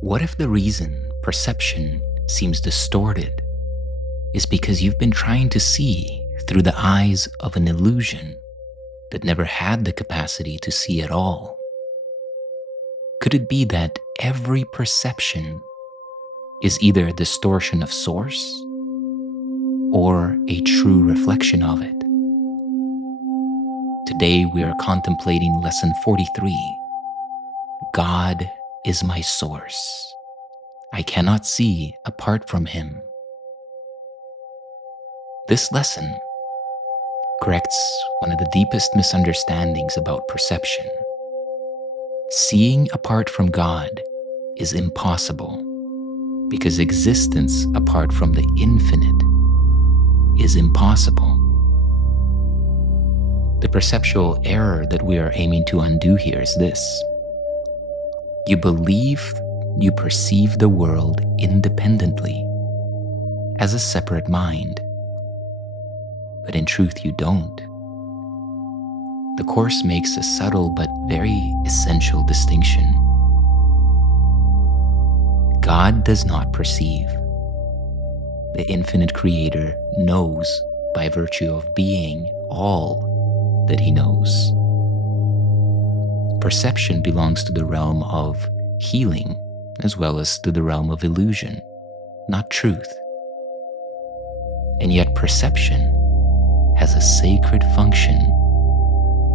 What if the reason perception seems distorted is because you've been trying to see through the eyes of an illusion that never had the capacity to see at all? Could it be that every perception is either a distortion of source or a true reflection of it? Today we are contemplating lesson 43. God is my source. I cannot see apart from him. This lesson corrects one of the deepest misunderstandings about perception. Seeing apart from God is impossible because existence apart from the infinite is impossible. The perceptual error that we are aiming to undo here is this. You believe you perceive the world independently as a separate mind, but in truth you don't. The Course makes a subtle but very essential distinction. God does not perceive. The infinite Creator knows by virtue of being all that he knows. Perception belongs to the realm of healing as well as to the realm of illusion, not truth. And yet perception has a sacred function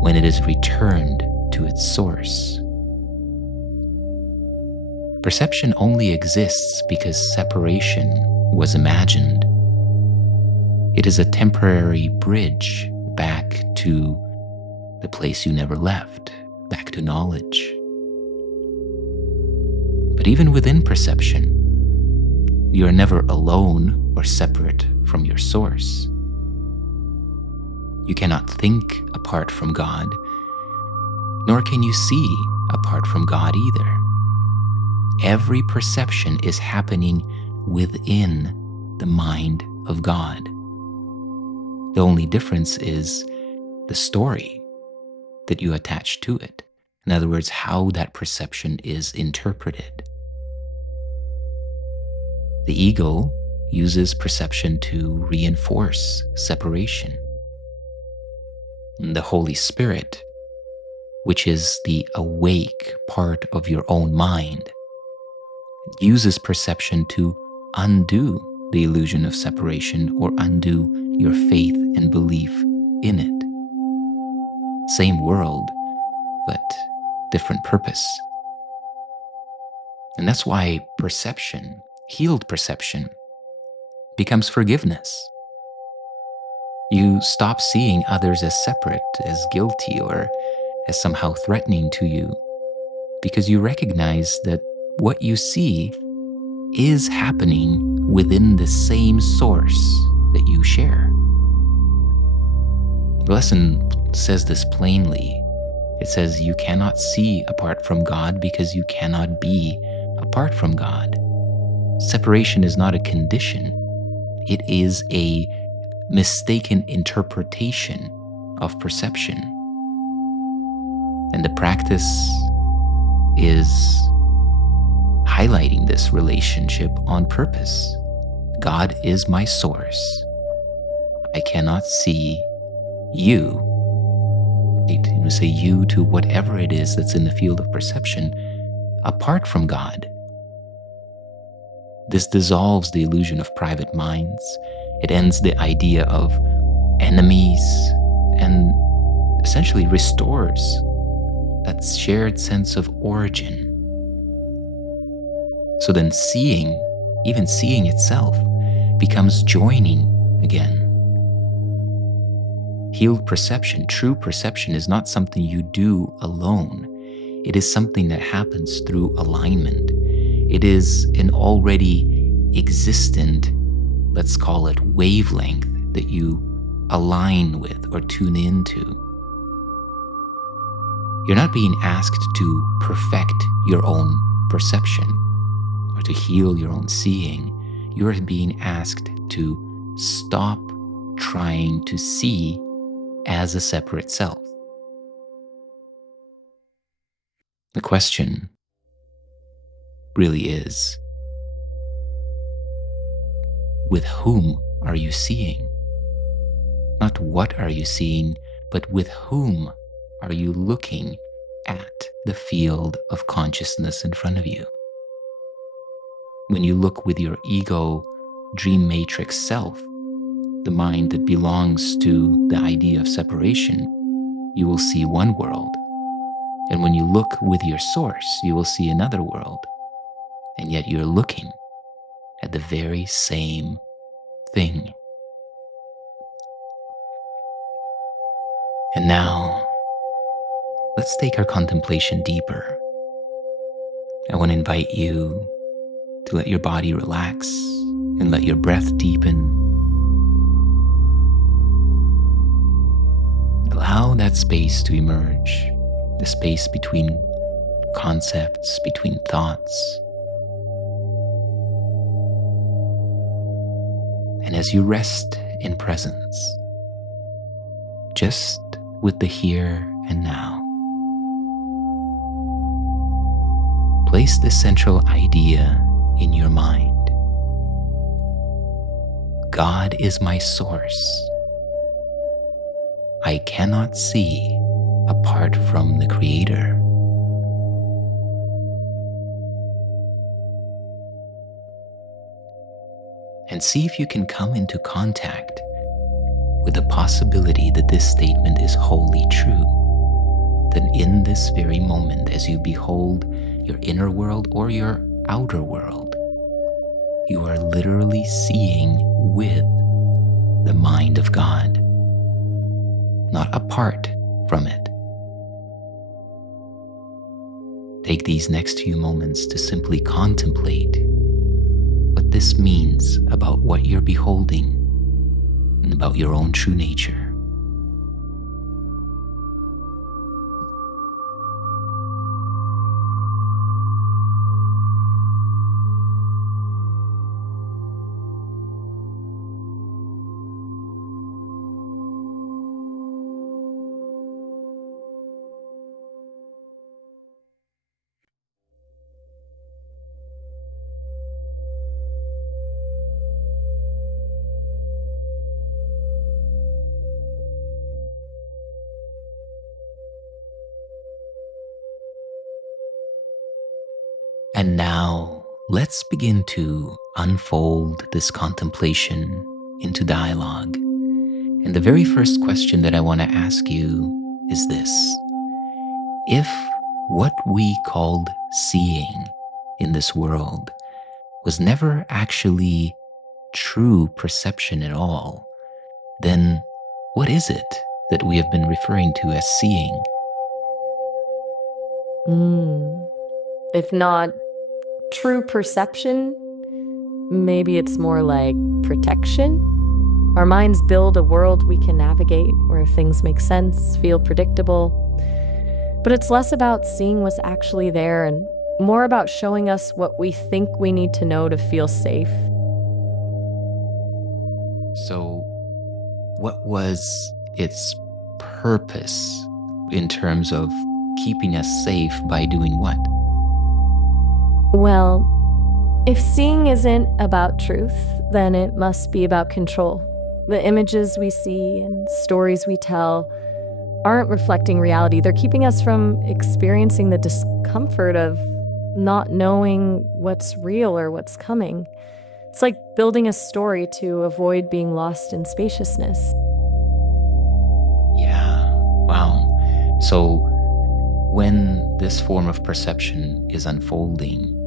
when it is returned to its source. Perception only exists because separation was imagined. It is a temporary bridge back to the place you never left, back to knowledge. But even within perception, you are never alone or separate from your source. You cannot think apart from God, nor can you see apart from God either. Every perception is happening within the mind of God. The only difference is the story that you attach to it. In other words, how that perception is interpreted. The ego uses perception to reinforce separation. The Holy Spirit, which is the awake part of your own mind, uses perception to undo the illusion of separation or undo your faith and belief in it. Same world, but different purpose. And that's why perception, healed perception, becomes forgiveness. You stop seeing others as separate, as guilty, or as somehow threatening to you, because you recognize that what you see is happening within the same source that you share. The lesson says this plainly. It says you cannot see apart from God because you cannot be apart from God. Separation is not a condition. It is a mistaken interpretation of perception. And the practice is highlighting this relationship on purpose. God is my source. I cannot see you. Right? You say you to whatever it is that's in the field of perception apart from God. This dissolves the illusion of private minds. It ends the idea of enemies and essentially restores that shared sense of origin. So then seeing, even seeing itself, becomes joining again. Healed perception, true perception, is not something you do alone. It is something that happens through alignment. It is an already existent, let's call it wavelength, that you align with or tune into. You're not being asked to perfect your own perception or to heal your own seeing. You are being asked to stop trying to see as a separate self. The question really is. With whom are you seeing? Not what are you seeing, but with whom are you looking at the field of consciousness in front of you? When you look with your ego dream matrix self, the mind that belongs to the idea of separation, you will see one world. And when you look with your source, you will see another world. And yet you're looking at the very same thing. And now, let's take our contemplation deeper. I want to invite you to let your body relax and let your breath deepen. Allow that space to emerge, the space between concepts, between thoughts. And as you rest in presence, just with the here and now, place this central idea in your mind. God is my source. I cannot see apart from the Creator. And see if you can come into contact with the possibility that this statement is wholly true. That in this very moment, as you behold your inner world or your outer world, you are literally seeing with the mind of God, not apart from it. Take these next few moments to simply contemplate what this means about what you're beholding and about your own true nature. And now, let's begin to unfold this contemplation into dialogue. And the very first question that I want to ask you is this. If what we called seeing in this world was never actually true perception at all, then what is it that we have been referring to as seeing? If not true perception, maybe it's more like protection. Our minds build a world we can navigate where things make sense, feel predictable. But it's less about seeing what's actually there and more about showing us what we think we need to know to feel safe. So, what was its purpose in terms of keeping us safe by doing what? Well, if seeing isn't about truth, then it must be about control. The images we see and stories we tell aren't reflecting reality. They're keeping us from experiencing the discomfort of not knowing what's real or what's coming. It's like building a story to avoid being lost in spaciousness. Yeah, wow. So, when this form of perception is unfolding,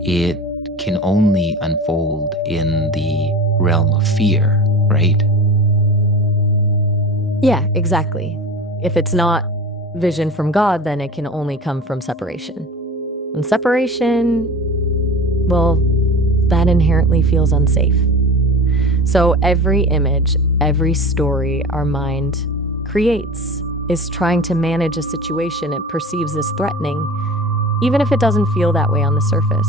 it can only unfold in the realm of fear, right? Yeah, exactly. If it's not vision from God, then it can only come from separation. And separation, well, that inherently feels unsafe. So every image, every story our mind creates is trying to manage a situation it perceives as threatening, even if it doesn't feel that way on the surface.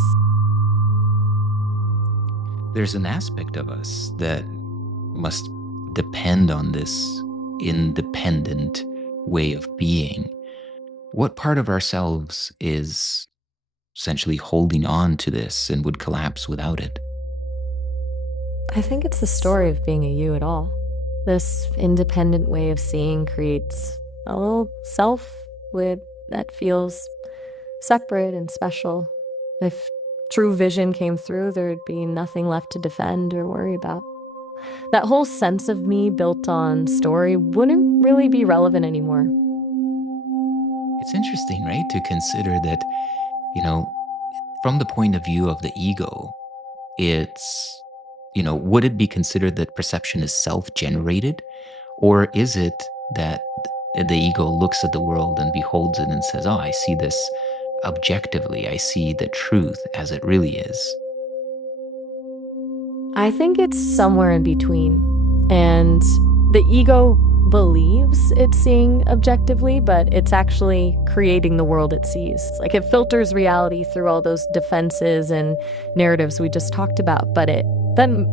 There's an aspect of us that must depend on this independent way of being. What part of ourselves is essentially holding on to this and would collapse without it? I think it's the story of being a you at all. This independent way of seeing creates a little self that feels separate and special. If true vision came through, there'd be nothing left to defend or worry about. That whole sense of me built on story wouldn't really be relevant anymore. It's interesting, right, to consider that, you know, from the point of view of the ego, it's, would it be considered that perception is self-generated? Or is it that the ego looks at the world and beholds it and says, oh, I see this objectively, I see the truth as it really is? I think it's somewhere in between. And the ego believes it's seeing objectively, but it's actually creating the world it sees. Like it filters reality through all those defenses and narratives we just talked about, but it then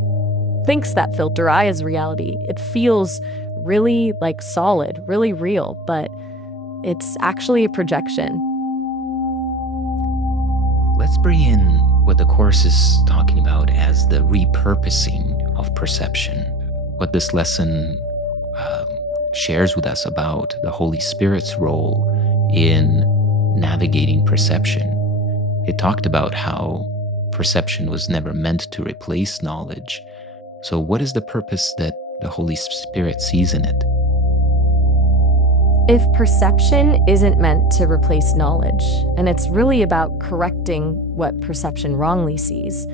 thinks that filter I is reality. It feels really like solid, really real, but it's actually a projection. Let's bring in what the Course is talking about as the repurposing of perception. What this lesson shares with us about the Holy Spirit's role in navigating perception. It talked about how perception was never meant to replace knowledge. So what is the purpose that the Holy Spirit sees in it? If perception isn't meant to replace knowledge, and it's really about correcting what perception wrongly sees,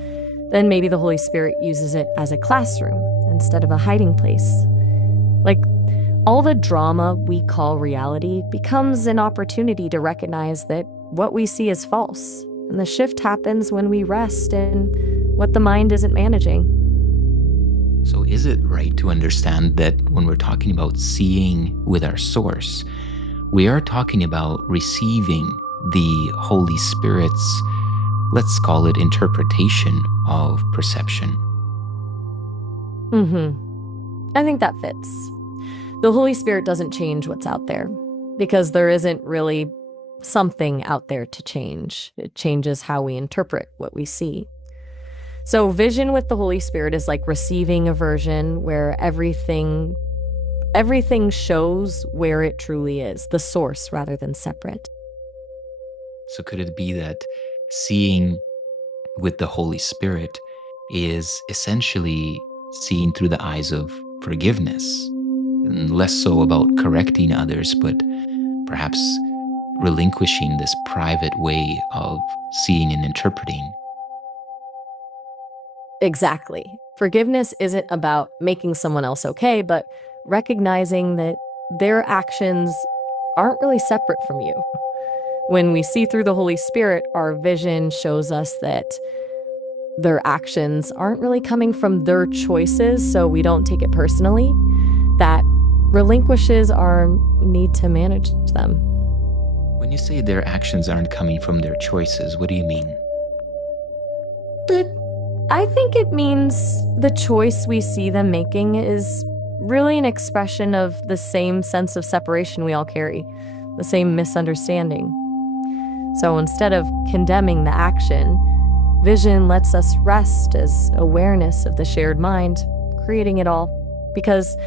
then maybe the Holy Spirit uses it as a classroom instead of a hiding place. Like, all the drama we call reality becomes an opportunity to recognize that what we see is false, and the shift happens when we rest in what the mind isn't managing. So is it right to understand that when we're talking about seeing with our source, we are talking about receiving the Holy Spirit's, let's call it, interpretation of perception? I think that fits. The Holy Spirit doesn't change what's out there because there isn't really something out there to change. It changes how we interpret what we see. So vision with the Holy Spirit is like receiving a version where everything shows where it truly is, the source rather than separate. So could it be that seeing with the Holy Spirit is essentially seeing through the eyes of forgiveness, and less so about correcting others, but perhaps relinquishing this private way of seeing and interpreting? Exactly. Forgiveness isn't about making someone else okay, but recognizing that their actions aren't really separate from you. When we see through the Holy Spirit, our vision shows us that their actions aren't really coming from their choices, so we don't take it personally. That relinquishes our need to manage them. When you say their actions aren't coming from their choices, what do you mean? I think it means the choice we see them making is really an expression of the same sense of separation we all carry, the same misunderstanding. So instead of condemning the action, vision lets us rest as awareness of the shared mind, creating it all, because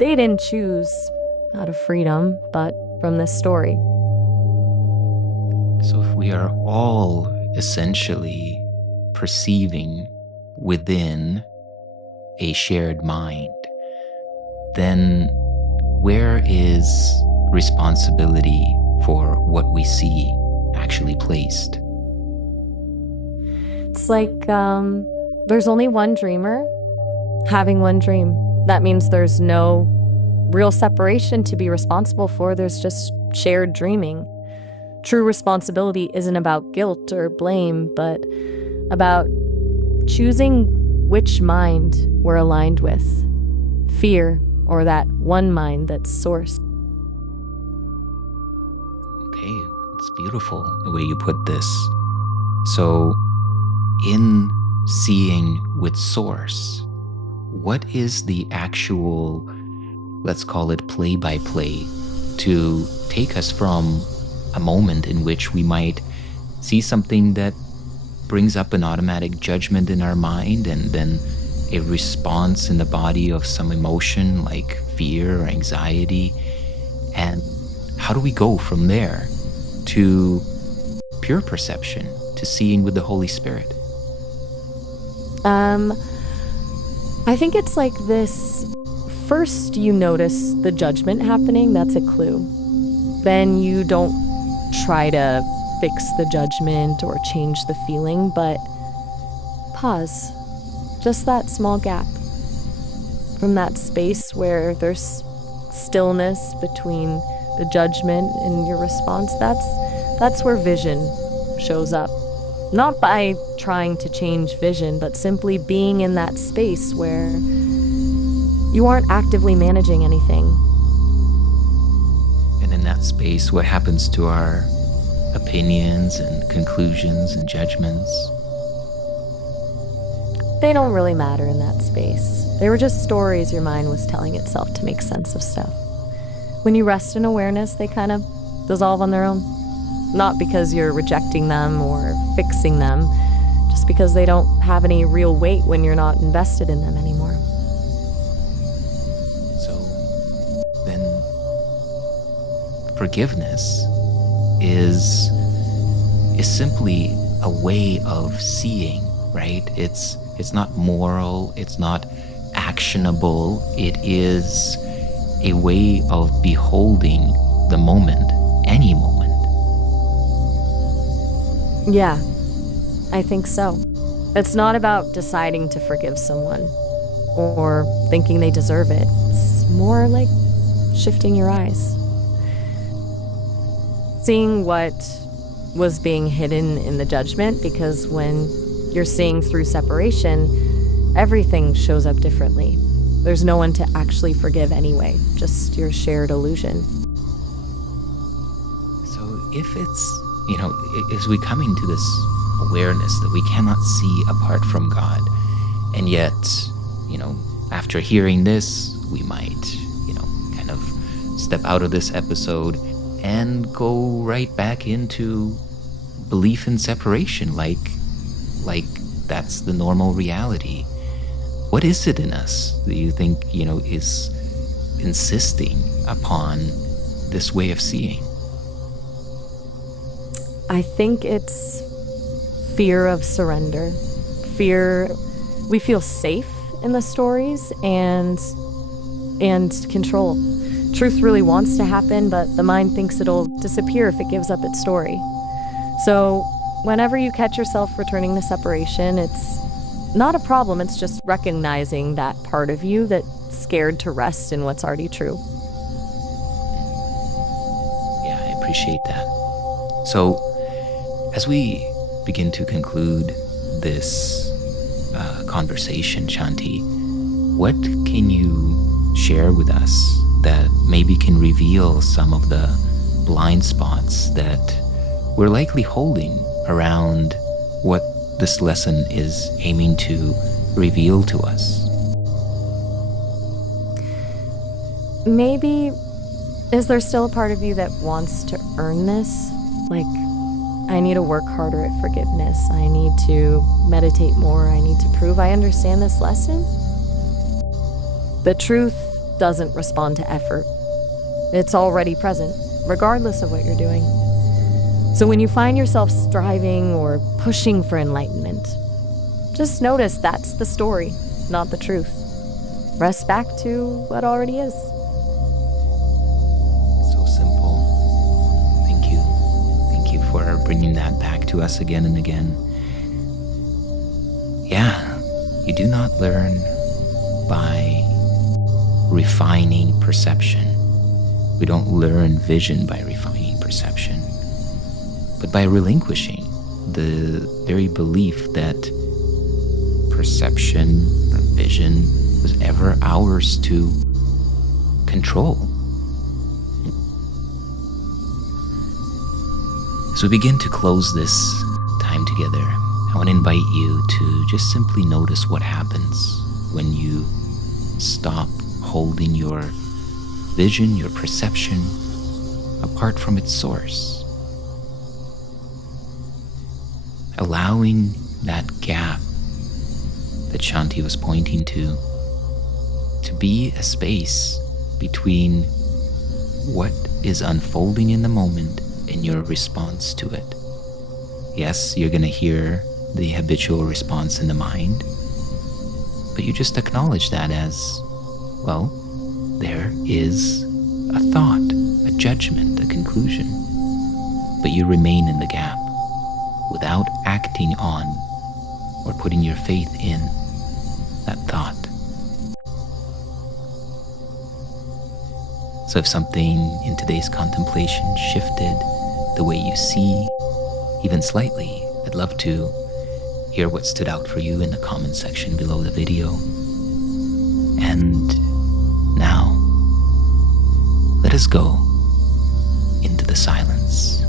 they didn't choose out of freedom, but from this story. So if we are all essentially perceiving within a shared mind, then where is responsibility for what we see actually placed? It's like there's only one dreamer having one dream. That means there's no real separation to be responsible for. There's just shared dreaming. True responsibility isn't about guilt or blame, but about choosing which mind we're aligned with. Fear, or that one mind that's source. Okay, it's beautiful the way you put this. So, in seeing with source, what is the actual, let's call it play-by-play, to take us from a moment in which we might see something that brings up an automatic judgment in our mind, and then a response in the body of some emotion like fear or anxiety. And how do we go from there to pure perception, to seeing with the Holy Spirit? I think it's like this. First, you notice the judgment happening. That's a clue. Then you don't try to fix the judgment or change the feeling, but pause. Just that small gap. From that space where there's stillness between the judgment and your response, that's where vision shows up. Not by trying to change vision, but simply being in that space where you aren't actively managing anything. And in that space, what happens to our opinions and conclusions and judgments? They don't really matter in that space. They were just stories your mind was telling itself to make sense of stuff. When you rest in awareness, they kind of dissolve on their own. Not because you're rejecting them or fixing them, just because they don't have any real weight when you're not invested in them anymore. So then forgiveness is simply a way of seeing, right? It's not moral, it's not actionable, it is a way of beholding the moment, any moment. Yeah, I think so. It's not about deciding to forgive someone or thinking they deserve it. It's more like shifting your eyes. Seeing what was being hidden in the judgment, because when you're seeing through separation, everything shows up differently. There's no one to actually forgive anyway, just your shared illusion. So if it's, as we come into this awareness that we cannot see apart from God, and yet, after hearing this, we might, kind of step out of this episode and go right back into belief in separation, like that's the normal reality. What is it in us that you think, is insisting upon this way of seeing? I think it's fear of surrender. Fear, we feel safe in the stories and control. Truth really wants to happen, but the mind thinks it'll disappear if it gives up its story. So whenever you catch yourself returning to separation, it's not a problem. It's just recognizing that part of you that's scared to rest in what's already true. Yeah, I appreciate that. So as we begin to conclude this conversation, Shanti, what can you share with us that maybe can reveal some of the blind spots that we're likely holding around what this lesson is aiming to reveal to us? Maybe, is there still a part of you that wants to earn this? Like, I need to work harder at forgiveness. I need to meditate more. I need to prove I understand this lesson. The truth doesn't respond to effort. It's already present, regardless of what you're doing. So when you find yourself striving or pushing for enlightenment, just notice that's the story, not the truth. Rest back to what already is. So simple. Thank you. Thank you for bringing that back to us again and again. Yeah, you do not learn by refining perception. We don't learn vision by refining perception, but by relinquishing the very belief that perception or vision was ever ours to control. As we begin to close this time together, I want to invite you to just simply notice what happens when you stop holding your vision, your perception, apart from its source. allowing that gap that Shanti was pointing to be a space between what is unfolding in the moment and your response to it. Yes, you're going to hear the habitual response in the mind, but you just acknowledge that as, well, there is a thought, a judgment, a conclusion, but you remain in the gap without acting on or putting your faith in that thought. So if something in today's contemplation shifted the way you see, even slightly, I'd love to hear what stood out for you in the comment section below the video. And now, let us go into the silence.